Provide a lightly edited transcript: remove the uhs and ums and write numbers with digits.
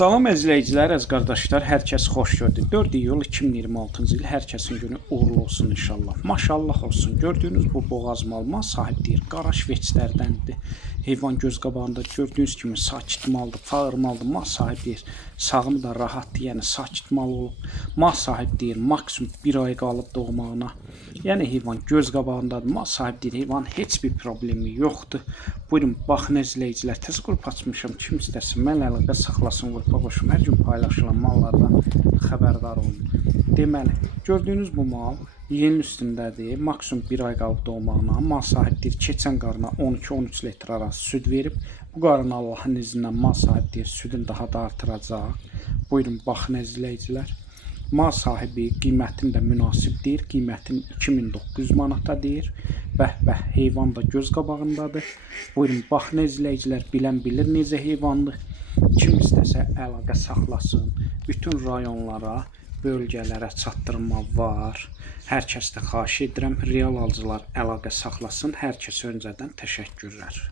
Salam əzizləyicilər, əziz qardaşlar, hər kəs xoş gördük. 4 iyul 2026-cı il hər kəsin günü uğurlu olsun inşallah. Maşallah olsun. Gördüyünüz bu boğaz malına sahib deyir. Qara şveçlərdəndir. Heyvan göz qabağında gördüyünüz kimi sakit maldır, fağır maldır. Mal sahib deyir. Sağımı da rahatdır, yəni sakit mal olub. Mal sahib deyir maksimum 1 ay qalıb doğmağına. Yəni heyvan göz qabağındadır. Mal sahib deyir heyvan heç bir problemi yoxdur. Buyurun baxın əzizləyicilər, təzə qrup açmışam. Kim istəsin mən əlaqə saxlasın qrupa qoşum. Hər gün paylaşılan mallardan xəbərdar olun. Deməli, gördüyünüz bu mal yerin üstündədir. Maksimum 1 ay qalıb doğmağına. Mal sahibdir keçən qarına 12-13 litr arası süd verib. Bu qarın Allahın izindən mal sahibdir südün daha da artıracaq. Buyurun baxın əzizləyicilər. Mal sahibi qiymətini də münasib deyir. Qiymətini 2900 manata deyir. Bəh-bəh, heyvan da göz qabağındadır. Buyurun, baxın əzizləyicilər, bilən bilir necə heyvandır. Kim istəsə əlaqə saxlasın. Bütün rayonlara, bölgələrə çatdırma var. Hər kəsdən xahiş edirəm, real alıcılar əlaqə saxlasın. Hər kəsə öncədən təşəkkürlər.